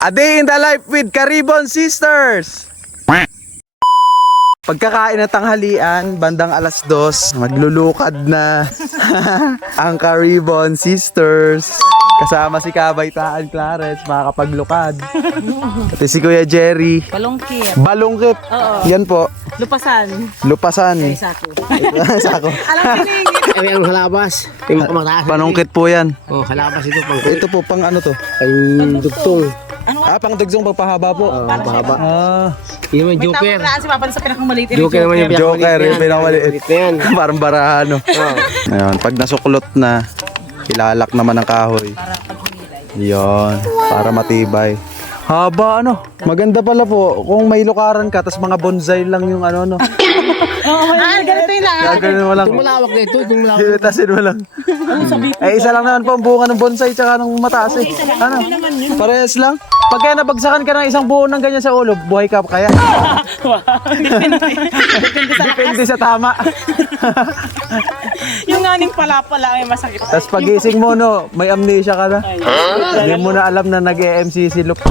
A day in the life with Caribon Sisters. Pagkakain ng tanghalian, bandang 2:00, maglulukad na ang Caribon Sisters. Kasama si Kabaytaan Clarence, makakapaglukad. At si Kuya Jerry. Balongkit. Balongkit. Oo. Yan po. Lupasan. Lupasan. Ay, sako. Sako. Alam ko ni. Ay, ang halabas. Yung mataas. Panungkit po yan. Oh, halabas ito pang Ito po, pang ano to? ang dugtong. Ano? Pang dugsong pagpahaba po. Mahaba. Ah, Yun yung May Joker. tawag si Papa sa pinakamaliit. Joker naman yung Joker, yung pinakamaliit. na yan. parang barahan, no? Oh. Ayun, pag nasuklot na, ilalak naman ng kahoy. Para pag humilay. Yon, para matibay. Haba ano? Maganda pala po kung may lukaran ka, tas mga bonsai lang yung ano no. Ganito yung lahat. Gagawin mo lang. Itong malawak na ito. Itong malawak. Hitasin mo lang. Isa lang naman po ang bunga ng bonsai tsaka ng mataas eh. Ano? Parehas lang. Pag kaya nabagsakan ka ng isang buo ng ganyan sa ulo, buhay ka pa kaya? Depende sa tama. Yung aning pala ay masakit. Tapos pagising mo no, may amnesia ka na. Hindi mo na alam na nag-EMC si Luke.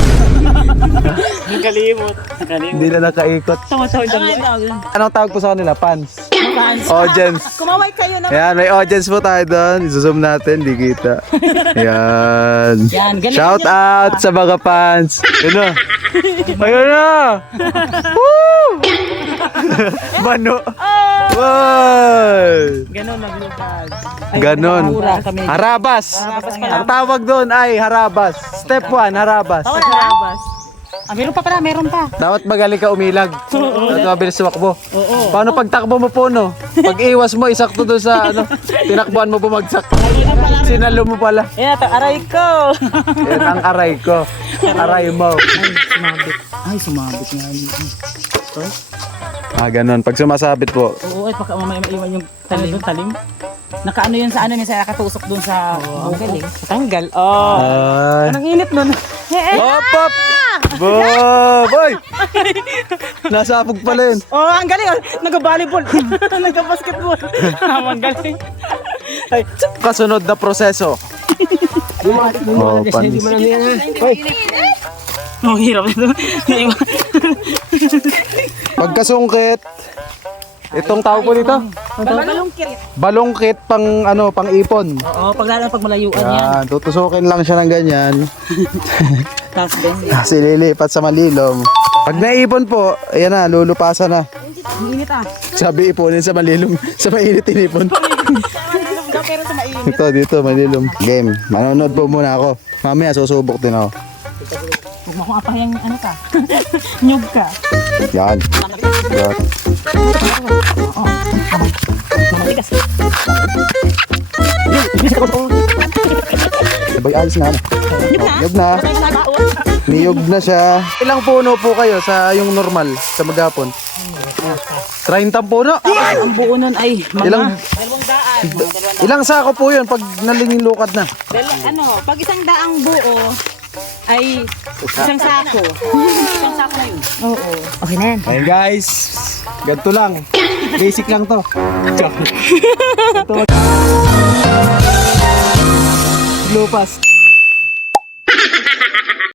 Kalimot. Hindi na nakaikot. Tawa-tawa Anong tawag po sa kanila? Fans? Audience. Kumaway kayo na. Ayan, may audience po tayo doon. Isusum natin, di kita. Ayan. Yan, galing Shout yan. out sa mga fans. Yun na. Ayun na. Woo! Bano. Wow! Ganon naglukad. Ganon. Kami. Harabas. Ang tawag doon ay harabas. Step 1, harabas. Labas. Ah, meron pa pala, meron pa. Dapat magaling ka umilag. Dapat mabilis sumakbo. Oo. Paano pag takbo mo po, no? Pag iwas mo, isakto doon sa, ano, tinakbuhan mo bumagsak. Sinalo mo pala. Yan ito, aray ko. Yan ang aray ko. Aray mo. Ay, sumabit nga. Ganon. Pag sumasabit po. Oo, ay baka mamaya maiwan yung talim. Talim. Nakaano yun sa ano niya, sa nakatusok doon sa bukal eh. Tanggal. Oh. Ay. Anong init nun? Hop, hop! Boy! Nasapog pala yun. Oh, ang galing. Oh. Nag-volleyball. Nag-basketball. Ang galing. Ay, Kasunod na proseso. Oh, Hindi mo na yan ha. ang hirap ito. Pagkasungkit, itong tawag po dito, Balongkit. balongkit pang ano, pang ipon. Oo, pag malayuan yan. Yan, tutusukin lang siya ng ganyan. Tapos din. Kasi lilipat sa malilom. Pag naipon po, ayan na, lulupasan na. Ang init ah. Sabi ipunin sa malilom, sa mainit inipon. Pero sa mainit. Ito, dito, malilom. Game, manonood po muna ako. Mamaya susubok din ako. Huwag mo akong apahayang ano ka. Nyug ka. Yan. Yan. Mamatigas. Sabay ayos na. Niyog na. Patay na nagaon. Niyog na siya. Ilang puno po kayo sa yung normal, sa maghapon? 30 puno? Ang buo nun ay mga Ilang, 200. ilang sako po yun pag nalingin lukad na? Pag isang daang buo ay isang sako. Isang sako na yun. Oo. Okay na yan. Ayun guys, ganito lang. Basic lang to. Lupas.